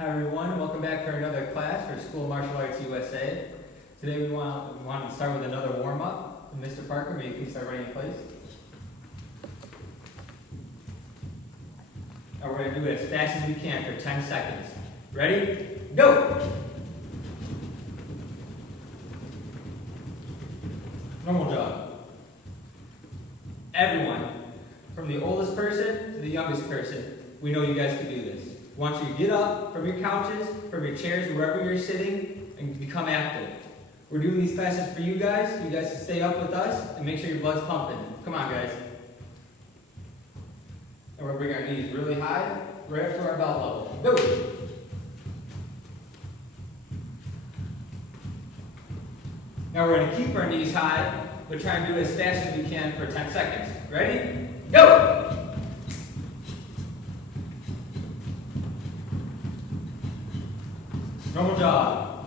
Hi everyone, welcome back for another class for School Martial Arts USA. Today we want to start with another warm-up. Mr. Parker, may you please start running in place. And we're going to do it as fast as we can for 10 seconds. Ready? Go! Normal jog. Everyone, from the oldest person to the youngest person, we know you guys can do this. I want you to get up from your couches, from your chairs, wherever you're sitting, and become active. We're doing these classes for you guys to stay up with us and make sure your blood's pumping. Come on, guys. And we're bringing our knees really high, right up to our belt level. Go! Now we're going to keep our knees high, but try and do it as fast as we can for 10 seconds. Ready? Go! Normal jog.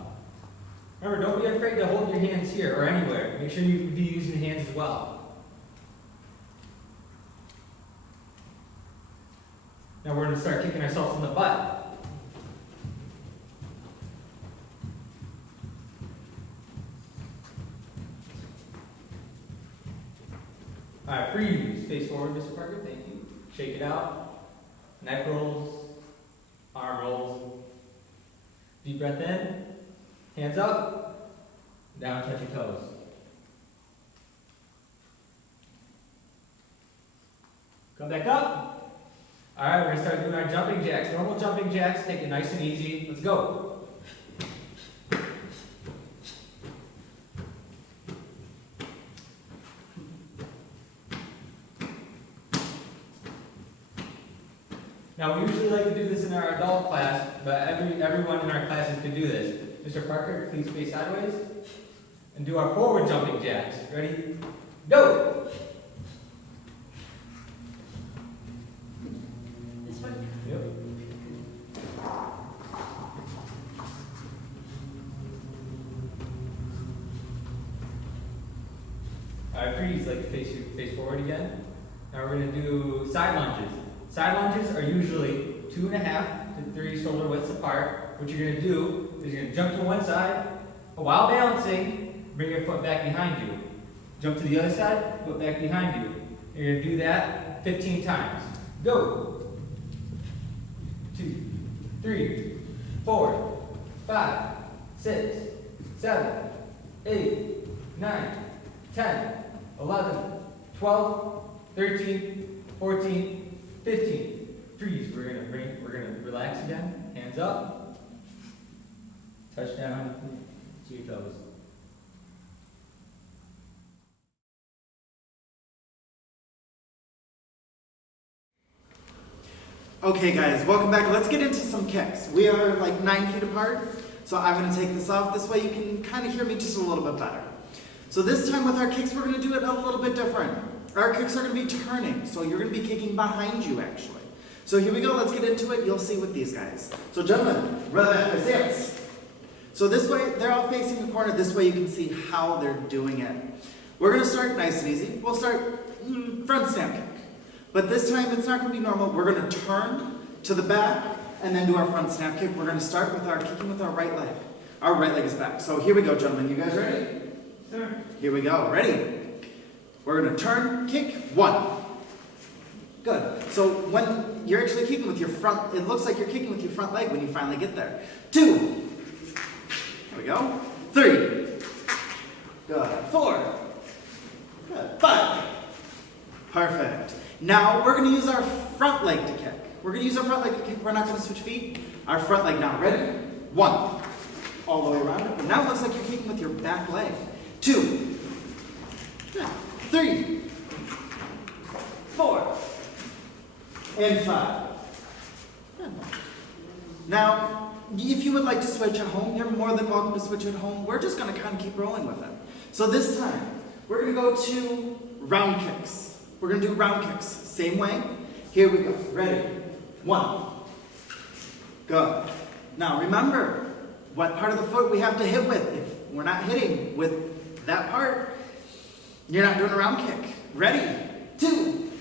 Remember, don't be afraid to hold your hands here or anywhere. Make sure you be using your hands as well. Now we're going to start kicking ourselves in the butt. All right, freeze. Face forward, Mr. Parker. Thank you. Shake it out. Neck rolls. Arm rolls. Deep breath in. Hands up. Down, touch your toes. Come back up. All right, we're going to start doing our jumping jacks. Normal jumping jacks. Take it nice and easy. Let's go. Now, we usually like to do this in our adult class, but everyone in our classes can do this. Mr. Parker, please face sideways. And do our forward jumping jacks. Ready? Go! This one? Yep. All right, freeze, like face forward again. Now we're going to do side lunges. Side lunges are usually 2.5 to 3 shoulder widths apart. What you're going to do is you're going to jump to one side, while balancing, bring your foot back behind you. Jump to the other side, foot back behind you. You're going to do that 15 times. Go! 2, 3, 4, 5, 6, 7, 8, 9, 10, 11, 12, 13, 14, 15. Freeze. We're gonna relax again. Hands up. Touch down to your toes. Okay guys, welcome back. Let's get into some kicks. We are like 9 feet apart, so I'm going to take this off. This way you can kind of hear me just a little bit better. So this time with our kicks, we're going to do it a little bit different. Our kicks are going to be turning, so you're going to be kicking behind you actually. So here we go, let's get into it. You'll see with these guys. So gentlemen, run that stance. So this way, they're all facing the corner. This way you can see how they're doing it. We're going to start nice and easy. We'll start front snap kick. But this time, it's not going to be normal. We're going to turn to the back and then do our front snap kick. We're going to start with our kicking with our right leg. Our right leg is back. So here we go, gentlemen. You guys ready? Sir. Here we go. Ready? We're going to turn, kick, 1. Good. So when you're actually kicking with your front, it looks like you're kicking with your front leg when you finally get there. 2. There we go. 3. Good. 4. Good. 5. Perfect. Now we're going to use our front leg to kick. We're going to use our front leg to kick. We're not going to switch feet. Our front leg now. Ready? 1. All the way around it. But now it looks like you're kicking with your back leg. 2. 3. 4. And 5. Now, if you would like to switch at home, you're more than welcome to switch at home. We're just going to kind of keep rolling with it. So this time, we're going to go to round kicks. We're going to do round kicks. Same way. Here we go. Ready? 1. Good. Now remember what part of the foot we have to hit with. If we're not hitting with that part, you're not doing a round kick. Ready? 2.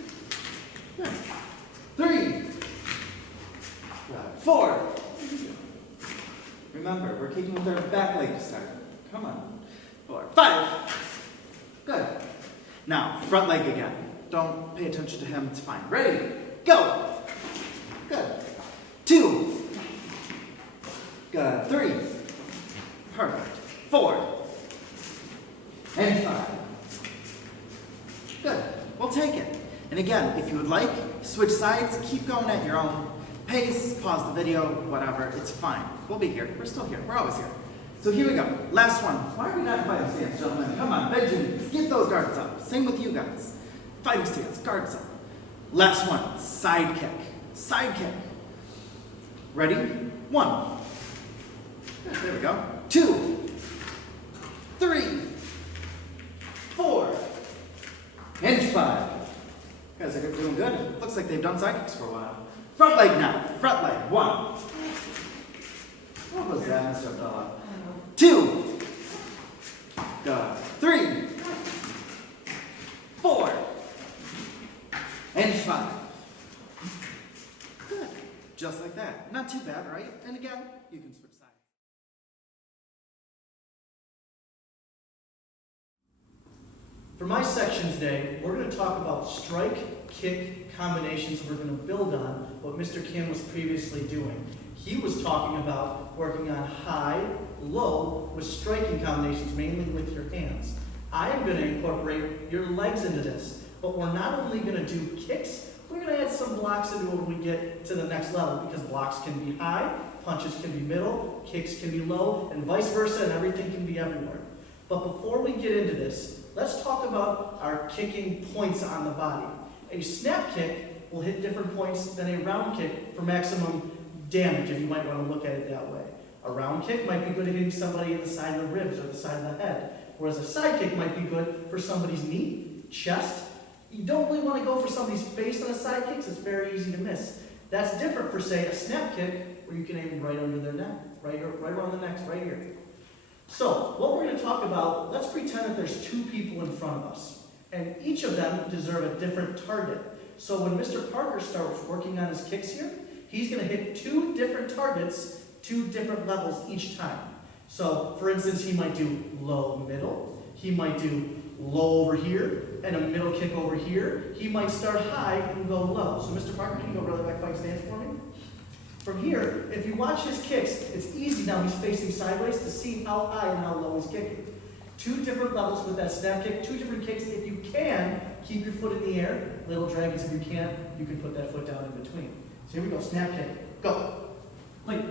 3. 4. Remember, we're kicking with our back leg to start. Come on. 4, 5. Good. Now, front leg again. Don't pay attention to him, it's fine. Ready? Go. Good. 2. Good. 3. Perfect. 4. And 5. Good. We'll take it. And again, if you would like, switch sides, keep going at your own pace, pause the video, whatever, it's fine. We'll be here. We're still here. We're always here. So here we go. Last one. Why are we not in fighting stance, gentlemen? Come on, Benjamin, get those guards up. Same with you guys. Fighting stance, guards up. Last one, side kick. Side kick. Ready? 1. There we go. 2. 3. 4. And 5. You guys are doing good. Looks like they've done side kicks for a while. Front leg now. Front leg. 1. What was that, Mr. Abdullah? 2. Good. 3. 4. And 5. Good. Just like that. Not too bad, right? And again, you can switch sides. For my section today, we're going to talk about strike, kick combinations. We're going to build on what Mr. Kim was previously doing. He was talking about working on high, low, with striking combinations, mainly with your hands. I am going to incorporate your legs into this, but we're not only going to do kicks, we're going to add some blocks into it when we get to the next level, because blocks can be high, punches can be middle, kicks can be low, and vice versa, and everything can be everywhere. But before we get into this, let's talk about our kicking points on the body. A snap kick will hit different points than a round kick for maximum damage, if you might want to look at it that way. A round kick might be good at hitting somebody in the side of the ribs or the side of the head, whereas a side kick might be good for somebody's knee, chest. You don't really want to go for somebody's face on a side kick, it's very easy to miss. That's different for, say, a snap kick, where you can aim right under their neck, right around the neck, right here. So, what we're going to talk about, let's pretend that there's 2 people in front of us, and each of them deserve a different target. So when Mr. Parker starts working on his kicks here, he's going to hit 2 different targets, 2 different levels each time. So, for instance, he might do low, middle. He might do low over here, and a middle kick over here. He might start high and go low. So, Mr. Parker, can you go really back fight stance for me? From here, if you watch his kicks, it's easy now he's facing sideways to see how high and how low he's kicking. 2 different levels with that snap kick, 2 different kicks. If you can, keep your foot in the air. Little dragons, if you can't, you can put that foot down in between. So here we go, snap kick, go. Like,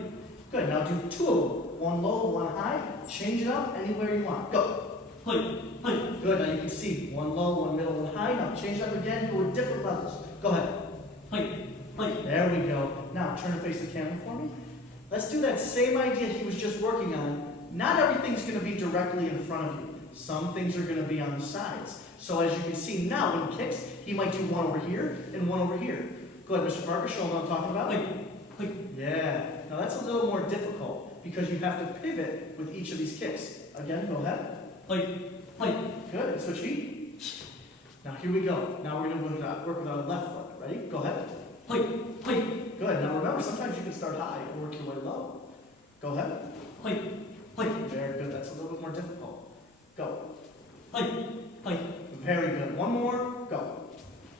good, now do 2 of them. 1 low, 1 high. Change it up anywhere you want. Go. Good, now you can see 1 low, 1 middle, 1 high. Now change it up again, go with different levels. Go ahead. There we go. Now turn and face the camera for me. Let's do that same idea he was just working on. Not everything's going to be directly in front of you. Some things are going to be on the sides. So as you can see now, when he kicks, he might do 1 over here and 1 over here. Go ahead, Mr. Parker, show him what I'm talking about. Yeah. Now that's a little more difficult because you have to pivot with each of these kicks. Again, go ahead. Good. Switch feet. Now here we go. Now we're going to work with our left foot. Ready? Go ahead. Good. Now remember, sometimes you can start high and work your way low. Go ahead. Very good. That's a little bit more difficult. Go. Very good. 1 more. Go.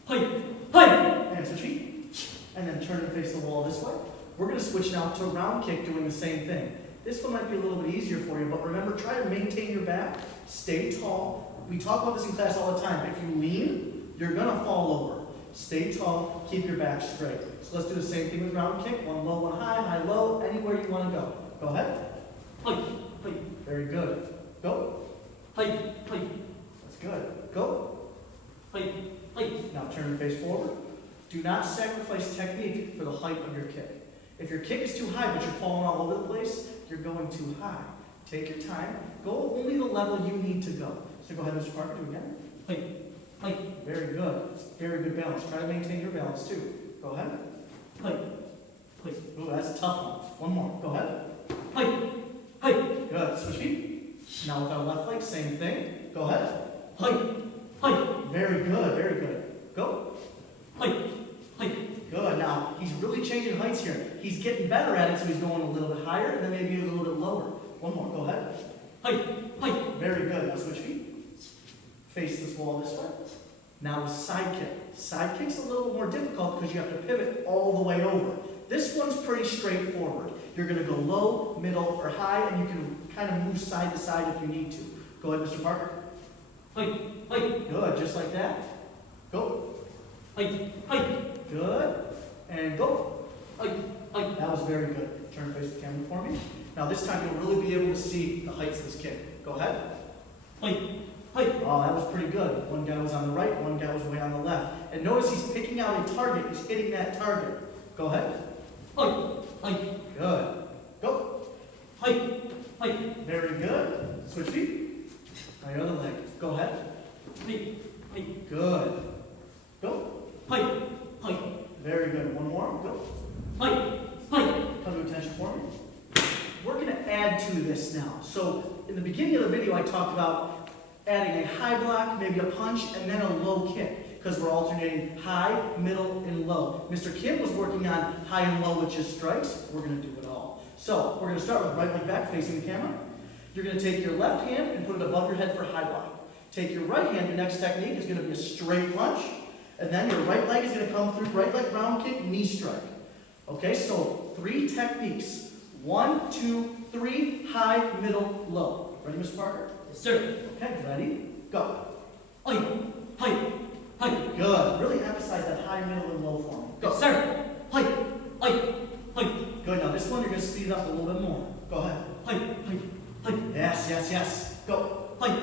And switch feet. And then turn and face the wall this way. We're going to switch now to round kick, doing the same thing. This one might be a little bit easier for you, but remember, try to maintain your back. Stay tall. We talk about this in class all the time. If you lean, you're going to fall over. Stay tall, keep your back straight. So let's do the same thing with round kick. 1 low, 1 high, high, low, anywhere you want to go. Go ahead. Very good. Go. That's good. Go. Now turn and face forward. Do not sacrifice technique for the height of your kick. If your kick is too high but you're falling all over the place, you're going too high. Take your time. Go only the level you need to go. So go ahead, Mr. Parker, do it again. Very good. Very good balance. Try to maintain your balance too. Go ahead. Ooh, that's a tough one. 1 more. Go ahead. Good. Switch feet. Now with our left leg, same thing. Go ahead. Very good. Very good. Go. Good. Now he's he's really changing heights here. He's getting better at it, so he's going a little bit higher and then maybe a little bit lower. One more, go ahead. Height. Very good. Now switch feet. Face this wall this way. Now a side kick. Side kick's a little bit more difficult because you have to pivot all the way over. This one's pretty straightforward. You're going to go low, middle, or high, and you can kind of move side to side if you need to. Go ahead, Mr. Parker. Height. Good, just like that. Go. Height. Good. And go. Height. That was very good. Turn face the camera for me. Now this time you'll really be able to see the heights of this kick. Go ahead. Height. Oh, that was pretty good. One guy was on the right, one guy was way on the left. And notice he's picking out a target. He's hitting that target. Go ahead. Height. Good. Go. Height. Very good. Switch feet. Now your other leg. Go ahead. Height. Good. Go. Height. Very good. One more. Go. Height. Come to attention for me. We're going to add to this now. So in the beginning of the video, I talked about adding a high block, maybe a punch, and then a low kick, because we're alternating high, middle, and low. Mr. Kim was working on high and low with just strikes. We're going to do it all. So we're going to start with right leg back facing the camera. You're going to take your left hand and put it above your head for high block. Take your right hand. Your next technique is going to be a straight punch, and then your right leg is going to come through right leg round kick, knee strike. Okay, so 3 techniques. 1, 2, 3, high, middle, low. Ready, Mr. Parker? Yes, sir. Okay, ready? Go. Height. Good. Really emphasize that high, middle, and low for me. Go. Yes, sir. Height. Good. Now this one, you're going to speed it up a little bit more. Go ahead. Height. Yes. Go. Height.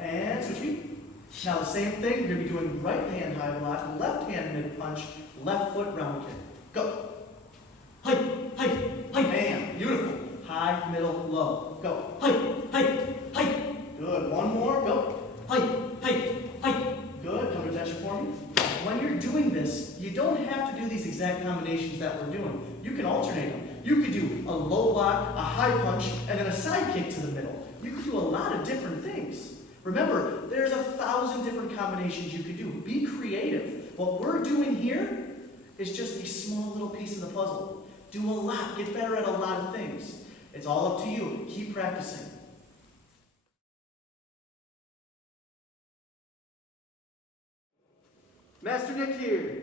And switch feet. Now the same thing, you're going to be doing right hand high block, left hand mid punch, left foot round kick. Go. Height. Bam. Beautiful. High, middle, low. Go. Height. Good. One more. Go. Height. Good. Come to attention for me. When you're doing this, you don't have to do these exact combinations that we're doing. You can alternate them. You could do a low block, a high punch, and then a side kick to the middle. You could do a lot of different things. Remember, there's 1,000 different combinations you could do. Be creative. What we're doing here is just a small little piece of the puzzle. Do a lot. Get better at a lot of things. It's all up to you. Keep practicing. Master Nick here.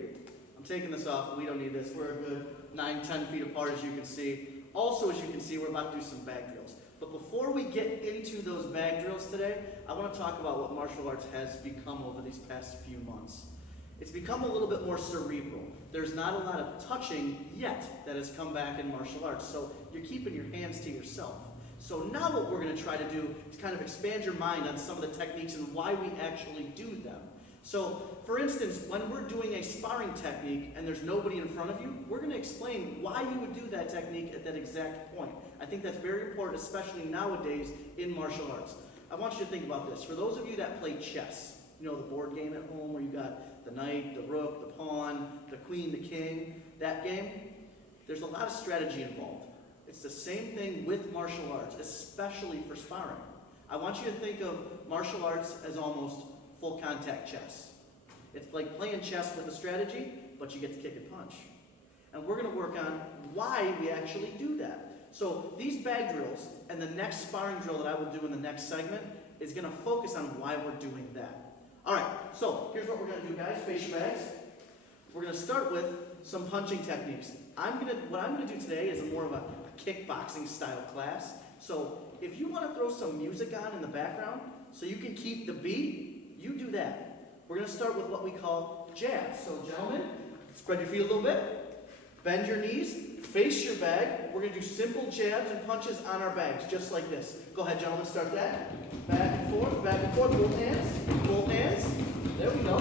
I'm taking this off. We don't need this. We're a good 9-10 feet apart, as you can see. Also, as you can see, we're about to do some bag drills. But before we get into those bag drills today, I want to talk about what martial arts has become over these past few months. It's become a little bit more cerebral. There's not a lot of touching yet that has come back in martial arts, so you're keeping your hands to yourself. So now what we're going to try to do is kind of expand your mind on some of the techniques and why we actually do them. So, for instance, when we're doing a sparring technique and there's nobody in front of you, we're going to explain why you would do that technique at that exact point. I think that's very important, especially nowadays in martial arts. I want you to think about this. For those of you that play chess, you know, the board game at home where you got the knight, the rook, the pawn, the queen, the king, that game, there's a lot of strategy involved. It's the same thing with martial arts, especially for sparring. I want you to think of martial arts as almost full contact chess. It's like playing chess with a strategy, but you get to kick and punch. And we're going to work on why we actually do that. So these bag drills and the next sparring drill that I will do in the next segment is going to focus on why we're doing that. All right, so here's what we're going to do, guys. Face your bags. We're going to start with some punching techniques. What I'm going to do today is more of a kickboxing style class. So if you want to throw some music on in the background so you can keep the beat, you do that. We're going to start with what we call jabs. So gentlemen, spread your feet a little bit, bend your knees, face your bag. We're going to do simple jabs and punches on our bags, just like this. Go ahead, gentlemen, start that. Back and forth, both hands, both hands. There we go.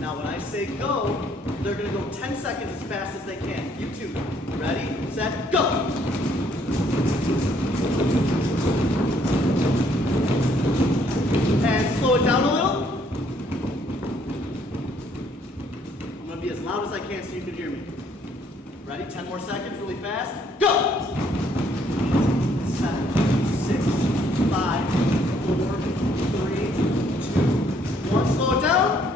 Now when I say go, they're going to go 10 seconds as fast as they can. You too. Ready, set, go! And slow it down a little. I'm going to be as loud as I can so you can hear me. Ready? 10 more seconds, really fast. Go! 7, 6, 5, 4, 3, 2, 1. Slow it down.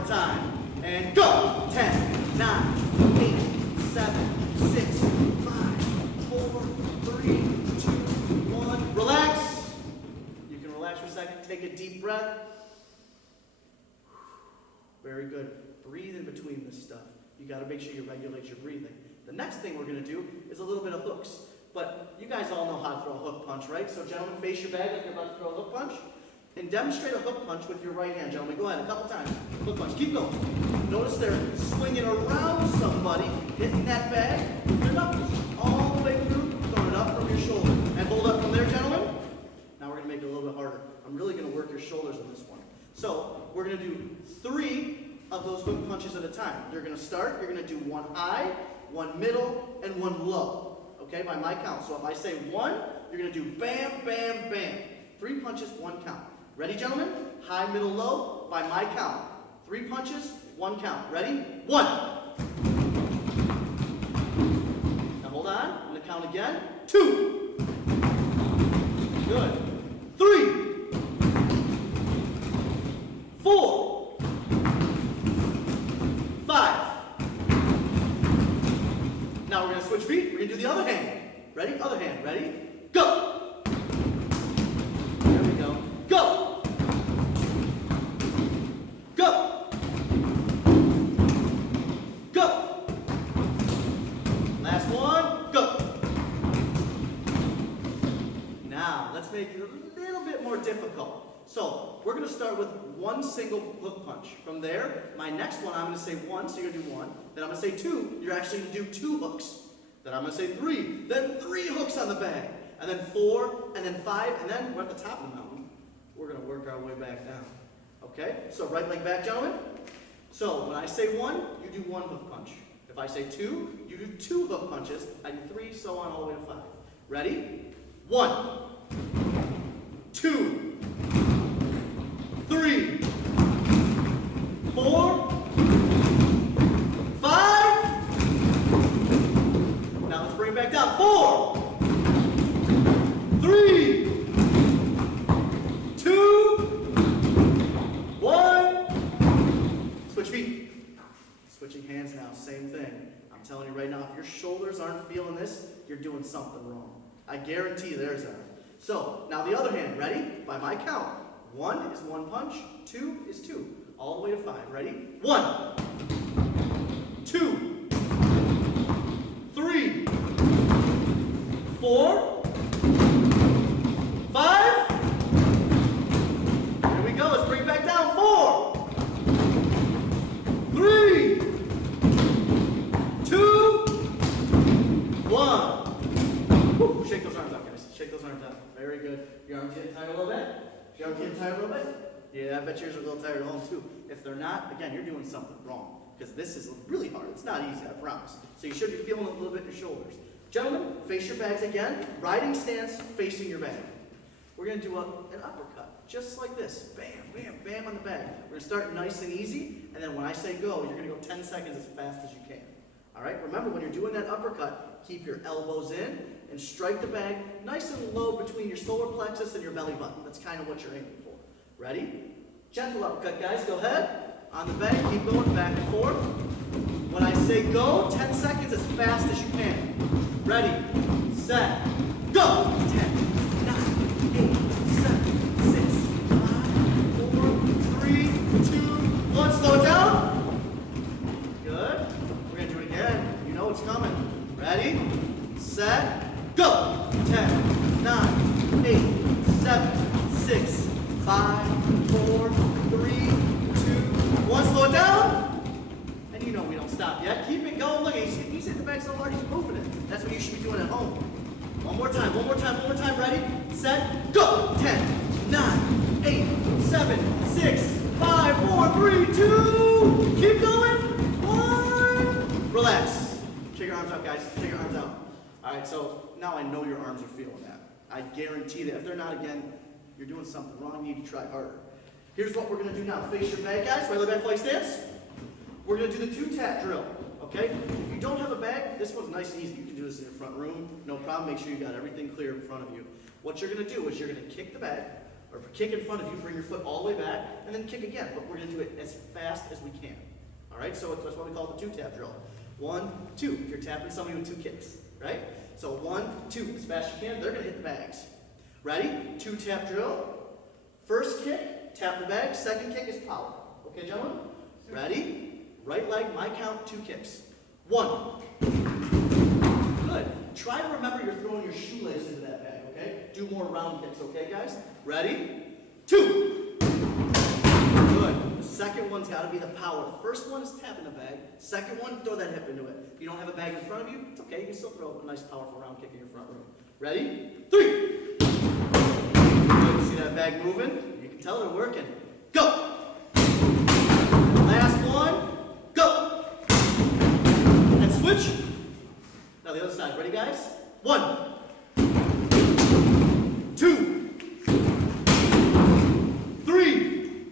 more time. And go. 10, 9, 8, 7, 6, 5, 4, 3, 2, 1. Relax. You can relax for a second. Take a deep breath. Very good. Breathe in between this stuff. You got to make sure you regulate your breathing. The next thing we're going to do is a little bit of hooks. But you guys all know how to throw a hook punch, right? So gentlemen, face your bag like you're about to throw a hook punch. And demonstrate a hook punch with your right hand, gentlemen. Go ahead, a couple times. Hook punch. Keep going. Notice they're swinging around somebody, hitting that bag with their knuckles. All the way through, throwing it up from your shoulder. And hold up from there, gentlemen. Now we're going to make it a little bit harder. I'm really going to work your shoulders on this one. So we're going to do 3 of those hook punches at a time. You're going to start, you're going to do one high, one middle, and one low. Okay, by my count. So if I say 1, you're going to do bam, bam, bam. 3 punches, 1 count. Ready, gentlemen? High, middle, low, by my count. 3 punches, 1 count. Ready? 1. Now hold on. I'm going to count again. 2. Good. 3. 4. 5. Now we're going to switch feet. We're going to do the other hand. Ready? Other hand. Ready? Go! There we go. Go! Go! Go! Last one. Go! Now, let's make it a little bit more difficult. So, we're going to start with 1 single hook punch. From there, my next one, I'm going to say 1, so you're going to do 1. Then I'm going to say 2, you're actually going to do 2 hooks. Then I'm going to say 3, then 3 hooks on the bag. And then 4, and then 5, and then we're at the top of the mountain. We're going to work our way back down. Okay? So right leg back, gentlemen. So when I say 1, you do 1 hook punch. If I say 2, you do 2 hook punches. I do 3, so on, all the way to 5. Ready? 1, 2, 3, 4, 5. Now let's bring it back down. 4, 3, 2, 1. Switch feet. Switching hands now, same thing. I'm telling you right now, if your shoulders aren't feeling this, you're doing something wrong. I guarantee theirs are. So, now the other hand, ready? By my count. 1 is 1 punch, 2 is 2. All the way to 5. Ready? 1, 2, 3, 4, 5. Here we go. Let's bring it back down. 4, 3, 2, 1. Woo. Shake those arms out, guys. Shake those arms out. Very good. Your arms getting tired a little bit? Your arms getting tired a little bit? Yeah, I bet yours are a little tired at home too. If they're not, again, you're doing something wrong. Because this is really hard. It's not easy, I promise. So you should be feeling it a little bit in your shoulders. Gentlemen, face your bags again. Riding stance, facing your bag. We're going to do an uppercut, just like this. Bam, bam, bam on the bag. We're going to start nice and easy, and then when I say go, you're going to go 10 seconds as fast as you can. All right? Remember, when you're doing that uppercut, keep your elbows in and strike the bag nice and low between your solar plexus and your belly button. That's kind of what you're aiming for. Ready? Gentle uppercut, guys. Go ahead. On the bag, keep going back and forth. When I say go, 10 seconds as fast as you can. Ready, set, go! 10, 9, 8, 7, 6, 5, 4, 3, 2, 1. Slow it down. Good. We're going to do it again. You know it's coming. Ready, set, go! 10, 9, 8, 7, 6, 5, 4, 3, 2, 1. Slow it down. And you know we don't stop yet. Keep it going. Look, he's hitting the bag so hard he's moving it. That's what you should be doing at home. One more time, one more time, one more time. Ready, set, go! 10, 9, 8, 7, 6, 5, 4, 3, 2. Keep going. 1. Relax. Shake your arms out, guys. Shake your arms out. All right, so now I know your arms are feeling that. I guarantee that if they're not, again, you're doing something wrong. You need to try harder. Here's what we're going to do now. Face your bag, guys. Right leg back, flight stance. We're going to do the 2-tap drill. Okay? If you don't have a bag, this one's nice and easy. You can do this in your front room. No problem. Make sure you got everything clear in front of you. What you're going to do is you're going to kick the bag Or kick in front of you, bring your foot all the way back, and then kick again. But we're going to do it as fast as we can. All right, so that's what we call the 2-tap drill. 1, 2. If you're tapping somebody with 2 kicks, right? So 1, 2, as fast as you can. They're going to hit the bags. Ready? 2-tap drill. First kick, tap the bag. Second kick is power. Okay, gentlemen? Ready? Right leg, my count, 2 kicks. 1. Good. Try to remember you're throwing your shoelace into that bag, okay? Do more round kicks, okay, guys? Ready? 2. Good. The second one's got to be the power. The first one is tapping the bag. Second one, throw that hip into it. If you don't have a bag in front of you, it's okay. You can still throw a nice, powerful round kick in your front room. Ready? 3. Good. See that bag moving? You can tell they're working. Go. Last one. Go. And switch. Now the other side. Ready, guys? 1, 2, 3.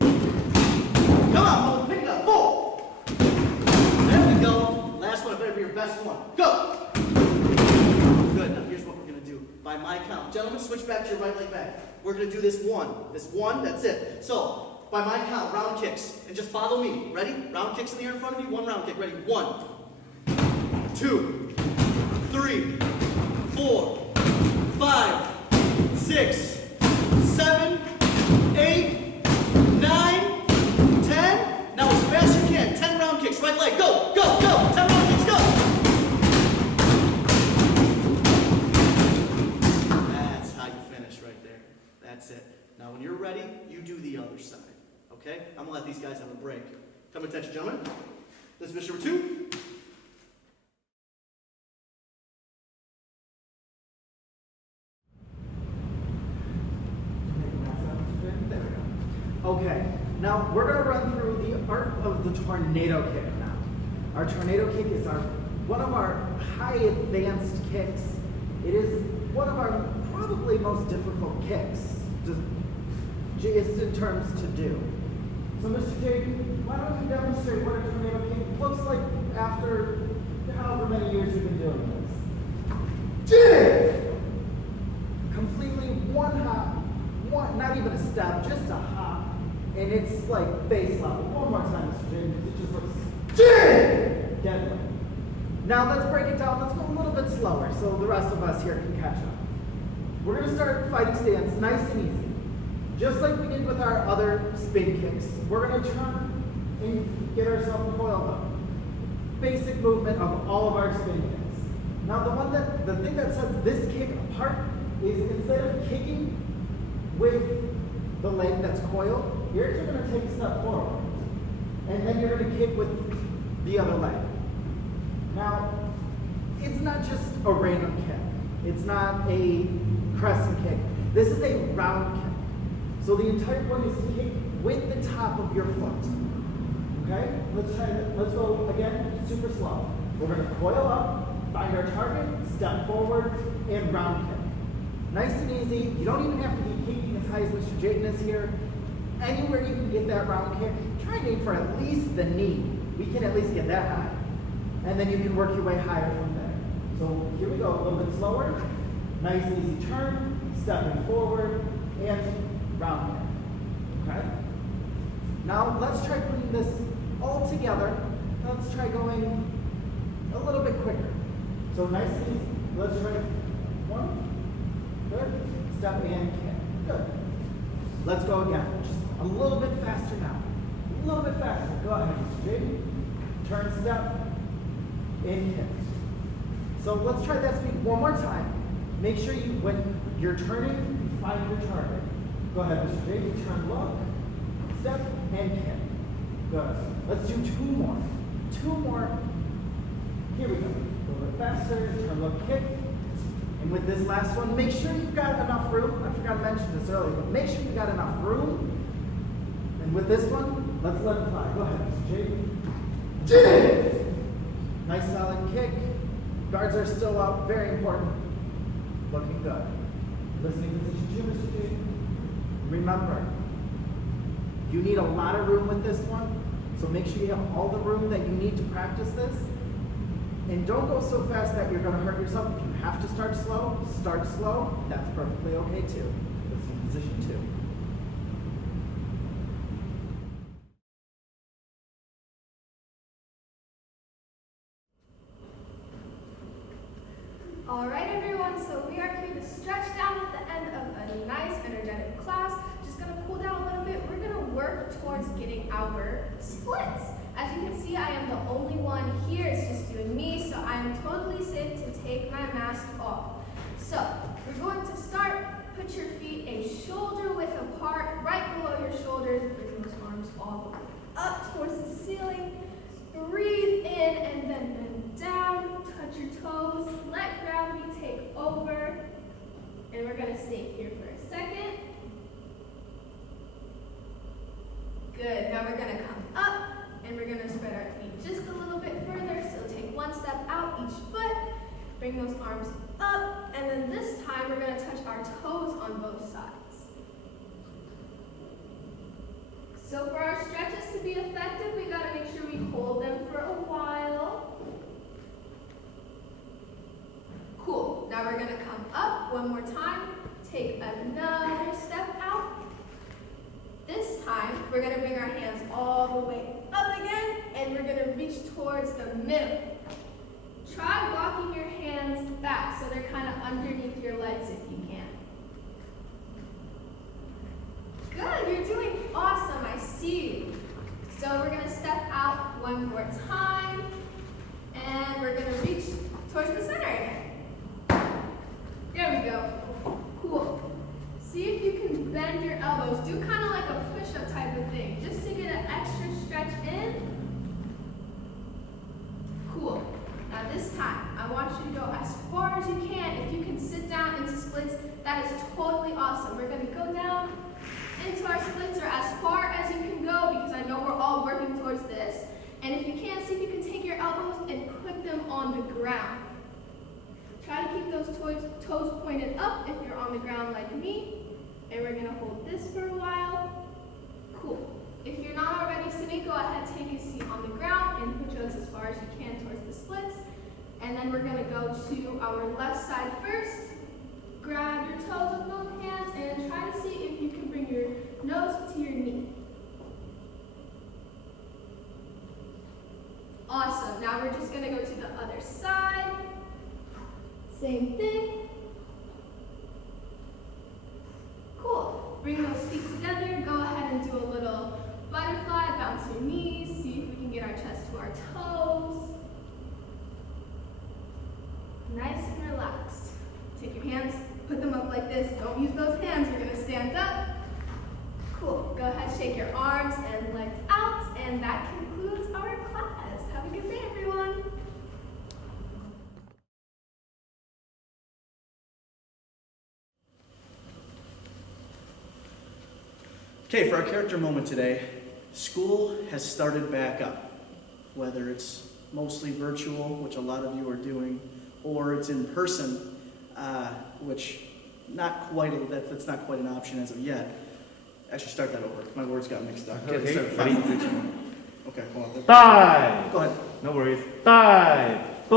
Come on, pick it up. 4. There we go. Last one. It better be your best one. Go. Good. Now here's what we're going to do. By my count. Gentlemen, switch back to your right leg back. We're going to do this one. This one, that's it. So, by my count, round kicks. And just follow me. Ready? Round kicks in the air in front of you. 1 round kick. Ready? 1, 2, 3, 4, 5, 6, 7, 8, 9, 10. Now as fast as you can. 10 round kicks. Right leg. Go, go, go. 10 round kicks. Go. That's how you finish right there. That's it. Now when you're ready, you do the other side. Okay? I'm going to let these guys have a break. Come attention, gentlemen. This is mission number 2. Okay, now we're going to run through the art of the tornado kick now. Our tornado kick is one of our high advanced kicks. It is one of our probably most difficult kicks, just in terms to do. So Mr. J, why don't you demonstrate what a tornado kick looks like after however many years you've been doing this. Dig! Completely one hop, not even a step, just a hop. And it's like face level. One more time, Mr. J, because it just looks deadly. Now let's break it down. Let's go a little bit slower so the rest of us here can catch up. We're going to start fighting stance nice and easy. Just like we did with our other spin kicks. We're going to turn and get ourselves coiled up. Basic movement of all of our spin kicks. Now the thing that sets this kick apart is instead of kicking with the leg that's coiled, you're just going to take a step forward. And then you're going to kick with the other leg. Now, it's not just a random kick. It's not a crescent kick. This is a round kick. So the entire point is to kick with the top of your foot. Okay? Let's try that. Let's go again, super slow. We're going to coil up, find our target, step forward, and round kick. Nice and easy. You don't even have to be kicking as high as Mr. Jayden is here. Anywhere you can get that round kick, try and aim for at least the knee. We can at least get that high. And then you can work your way higher from there. So here we go, a little bit slower. Nice easy turn, stepping forward, and round kick. Okay? Now let's try putting this all together. Let's try going a little bit quicker. So nice and easy. Let's try 1. Good. Step and kick. Good. Let's go again. Just a little bit faster now. A little bit faster. Go ahead, Mr. J. Turn, step, and kick. So let's try that speed one more time. Make sure you, when you're turning, you find your target. Go ahead, Mr. J. Turn, look, step, and kick. Good. Let's do 2 more. 2 more. Here we go. A little bit faster. Turn, look, kick. And with this last one, make sure you've got enough room. I forgot to mention this earlier, but make sure you've got enough room. And with this one, let's let it fly. Go ahead, Mr. J. Dig! Nice solid kick. Guards are still up. Very important. Looking good. Listening position 2, Mr. J. Remember, you need a lot of room with this one. So make sure you have all the room that you need to practice this. And don't go so fast that you're going to hurt yourself. If you have to start slow. That's perfectly okay too. Listening position 2. Alright everyone, so we are here to stretch down at the end of a nice energetic class. Just gonna cool down a little bit. We're gonna work towards getting our splits. As you can see, I am the only one here. It's just you and me, so I'm totally safe to take my mask off. So we're going to start. Put your feet a shoulder width apart, right below your shoulders. Bring those arms all the way up towards the ceiling. Breathe in and then bend down. Touch your toes. Let gravity take over. And we're going to stay here for a second. Good. Now we're going to come up and we're going to spread our feet just a little bit further. So take one step out each foot. Bring those arms up. And then this time we're going to touch our toes on both sides. So for our stretches to be effective, we got to make sure we hold them for a while. Cool. Now we're going to come up one more time. Take another step out. This time, we're going to bring our hands all the way up again, and we're going to reach towards the middle. Try walking your hands back so they're kind of underneath your legs if you can. Good, you're doing awesome, I see you. So we're gonna step out one more time, and we're gonna reach towards the center again. There we go, cool. See if you can bend your elbows. Do kind of like a push-up type of thing, just to get an extra stretch in. Cool. Now this time, I want you to go as far as you can. If you can sit down into splits, that is totally awesome. We're gonna go down into our splits, or as far as you can go, because I know we're all working towards this. And if you can't, see if you can take your elbows and put them on the ground. Try to keep those toes pointed up if you're on the ground like me. And we're gonna hold this for a while. Cool. If you're not already sitting, go ahead, take a seat on the ground and put your legs as far as you can towards the splits. And then we're gonna go to our left side first. Grab your toes with both hands and try to see if you can bring your nose to your knee. Awesome. Now we're just going to go to the other side. Same thing. Cool. Bring those feet together. Go ahead and do a little butterfly. Bounce your knees. See if we can get our chest to our toes. Nice and relaxed. Take your hands. Put them up like this. Don't use those hands. You're going to stand up. Cool. Go ahead, shake your arms and legs out. And that concludes our class. Have a good day, everyone. Okay, for our character moment today, school has started back up. Whether it's mostly virtual, which a lot of you are doing, or it's in person, which that's not quite an option as of yet. Actually, start that over. My words got mixed up. Okay, start ready? 5, 3, 2, 1. Okay, hold on. 5. Go ahead. No worries. 5, 4.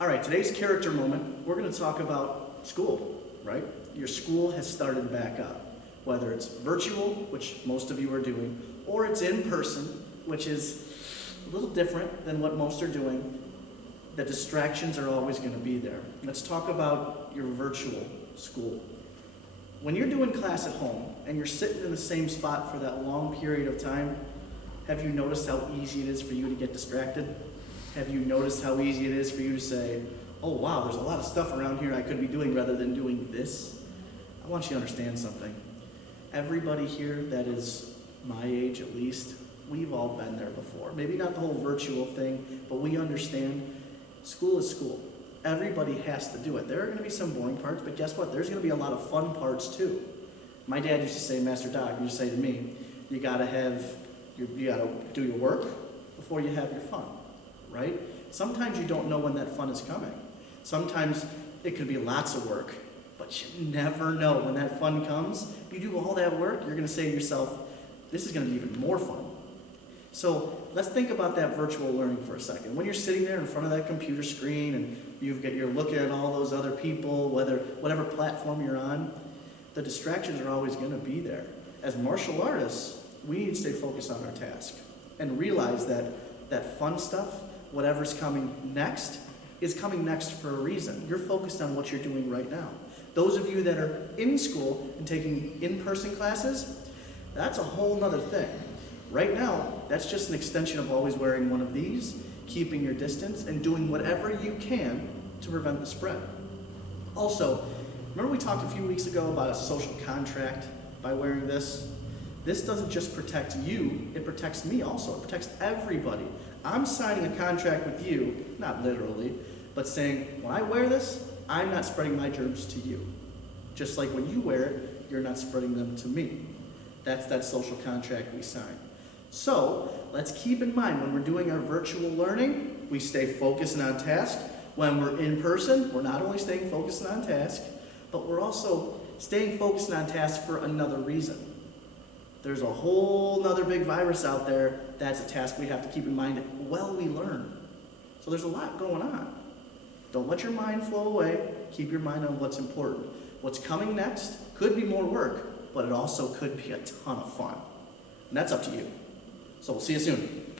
All right, today's character moment, we're going to talk about school, right? Your school has started back up. Whether it's virtual, which most of you are doing, or it's in person, which is a little different than what most are doing. The distractions are always going to be there. Let's talk about your virtual school. When you're doing class at home and you're sitting in the same spot for that long period of time, have you noticed how easy it is for you to get distracted? Have you noticed how easy it is for you to say, oh wow, there's a lot of stuff around here I could be doing rather than doing this? I want you to understand something. Everybody here that is my age at least, we've all been there before. Maybe not the whole virtual thing, but we understand school is school. Everybody has to do it. There are going to be some boring parts, but guess what? There's going to be a lot of fun parts too. My dad used to say, Master Doc, he used to say to me, you got to do your work before you have your fun, right? Sometimes you don't know when that fun is coming. Sometimes it could be lots of work, but you never know when that fun comes. If you do all that work, you're going to say to yourself, this is going to be even more fun. So let's think about that virtual learning for a second. When you're sitting there in front of that computer screen and you're looking at all those other people, whatever platform you're on, the distractions are always going to be there. As martial artists, we need to stay focused on our task and realize that that fun stuff, whatever's coming next, is coming next for a reason. You're focused on what you're doing right now. Those of you that are in school and taking in-person classes, that's a whole nother thing. Right now, that's just an extension of always wearing one of these, keeping your distance, and doing whatever you can to prevent the spread. Also, remember we talked a few weeks ago about a social contract by wearing this? This doesn't just protect you, it protects me also. It protects everybody. I'm signing a contract with you, not literally, but saying, when I wear this, I'm not spreading my germs to you. Just like when you wear it, you're not spreading them to me. That's that social contract we sign. So, let's keep in mind when we're doing our virtual learning, we stay focused and on task. When we're in person, we're not only staying focused and on task, but we're also staying focused and on task for another reason. There's a whole nother big virus out there that's a task we have to keep in mind while we learn. So there's a lot going on. Don't let your mind flow away. Keep your mind on what's important. What's coming next could be more work, but it also could be a ton of fun. And that's up to you. So we'll see you soon.